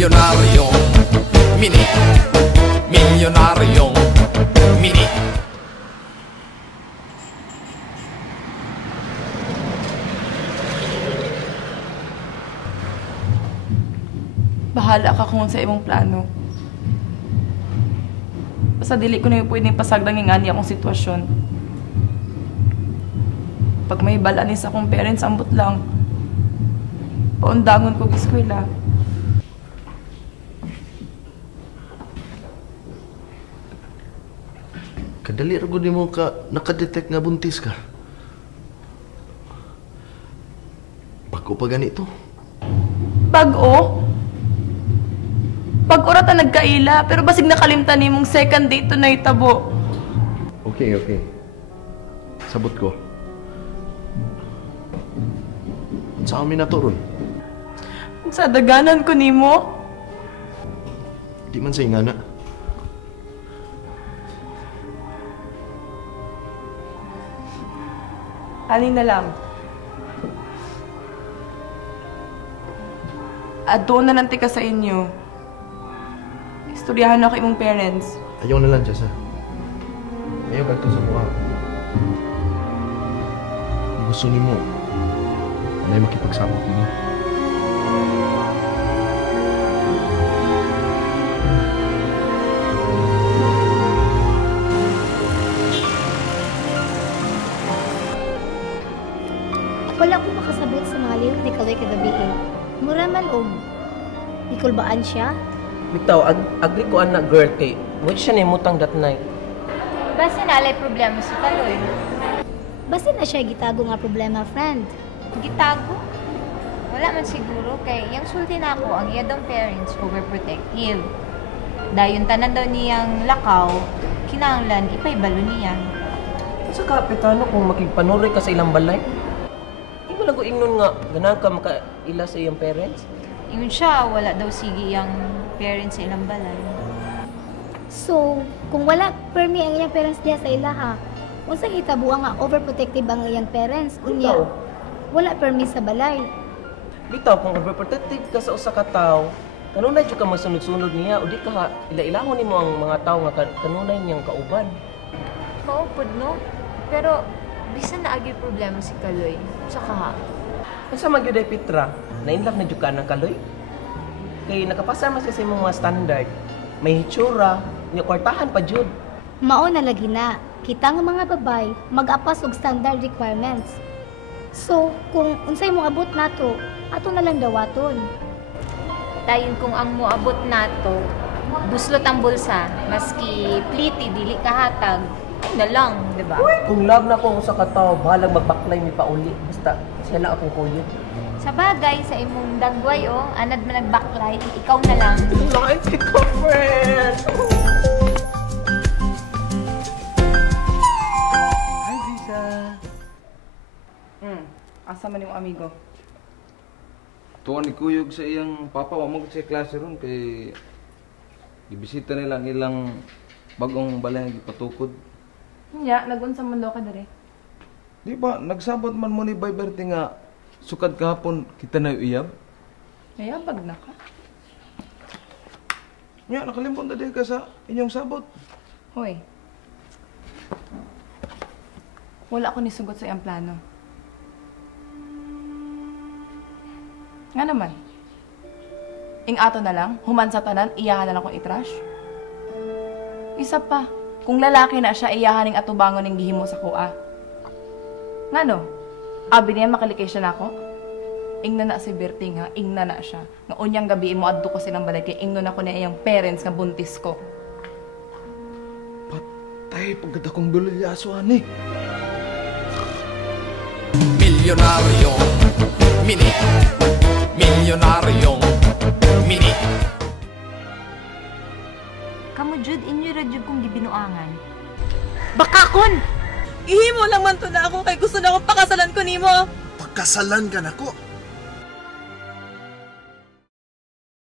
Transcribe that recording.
Milyonaryong mini, milyonaryong mini. Bahala ka kung sa imong plano. Basta dili ko na yung pwedeng pasagdang yung ani akong sitwasyon. Pag may balanin sa akong parents, ambot lang. Paundangon ko giskwela. Kadali ra gud nimo ka nakadetect nga buntis ka. Bago pa ganito. Bag-o? Pag-ura ta nagkaila, pero basig nakalimtan ni mong second date to na itabo. Okay. Sabot ko. Sa amin na to ron. Sa daganan ko nimo. Di man sa ingana. Alin na lang. At doon na lang tika sa inyo. Istoryahan ako imong parents. Ayaw na lang siya sa. Ayaw ka sa mukha. Gusto ni mo. Anay makipagsabot mo. Wala ko makasabot sa mga lirik ni Kaloy kagabi eh. Mura man og ikulbaan siya. Bitaw, agri ko anak girl kay wait siya nimutang that night. Basta nalay problema si Kaloy. Basta na siya gitago nga problema, friend. Gitago? Wala man siguro kay yung sulti na ako ang iyadong parents overprotective. Dayon tanan daw niyang lakaw, kinahanglan ipaybalo niya. Sa kapitano kung makigpanuroy ka sa ilang balay? Di mo lang ko ingnon nga ganahan ka makaila sa iyong parents? Yun siya, wala daw sige yung parents sa ilang balay. So, kung wala permi ang iyang parents diya sa ilaha, unsa hitabo nga overprotective ang iyang parents unya? Bitaw. Wala permi sa balay. Bitaw, kung overprotective ka sa usa ka tawo, kanunay jud ka masunod-sunod niya o di ka ila-ilahon nimo ang mga tawo nga kanunay niyang kauban. Maupod, no? Pero, bisan na agi problema si Kaloy. Saka, Unsa man gyud ay Petra? Na-inlove na jud ka ng Kaloy? Kay nakapasa man siya sa imong mga standard. May hitsura, nya kwartahan pa jud. Mao na lagi na, kita nga mga babay mag-apas og standard requirements. So, kung unsay mo abot nato, ato na lang dawaton. tayon kung ang moabot nato, buslot ang bulsa, maski pliti, dili kahatag, ay na lang, di ba? Kung love na ko sa kataw, bahalang magbaklay mi pauli. Basta siya lang akong kuyo. Sa bagay, sa imong dagway, anad man nagbaklay, ikaw na lang. Life, ikaw, friend! Hi, Lisa. Asa man yung amigo? Tuwa ni Kuyog sa iyang papa, wa mo sa klase ron kay ibisita nila ang ilang bagong balay nga gipatukod. Nya, nagunsa man daw ka dere. Di ba nagsabot man mo ni Bayberti nga sukad kahapon kita na iyab? Nayabag na ka. Nya nakalimpon na din ka sa inyong sabot. Hoy. Wala ako nisugot sa iyang plano. Nga naman. Ing ato na lang, human sa tanan, iyahan na lang kong itrash. Isa pa, kung lalaki na siya, iyahan ng atubangon ng gihimo sa kuha. Nga no, abi niya makalikay siya na ako. Ing na si Berting ha, ing na siya. Nga unyang gabi mo adto ko silang balay kay ing na ako na iyang parents nga buntis ko. Patay pagkat akong bililyaso ani. Milyonaryong mini, milyonaryong mini. Kamu jud inyo ra jud kong gibinuangan. Bakakon! Ihimo lang man to na ako kay gusto na akong pakasalan ko nimo. Pagkasalan ka na ko.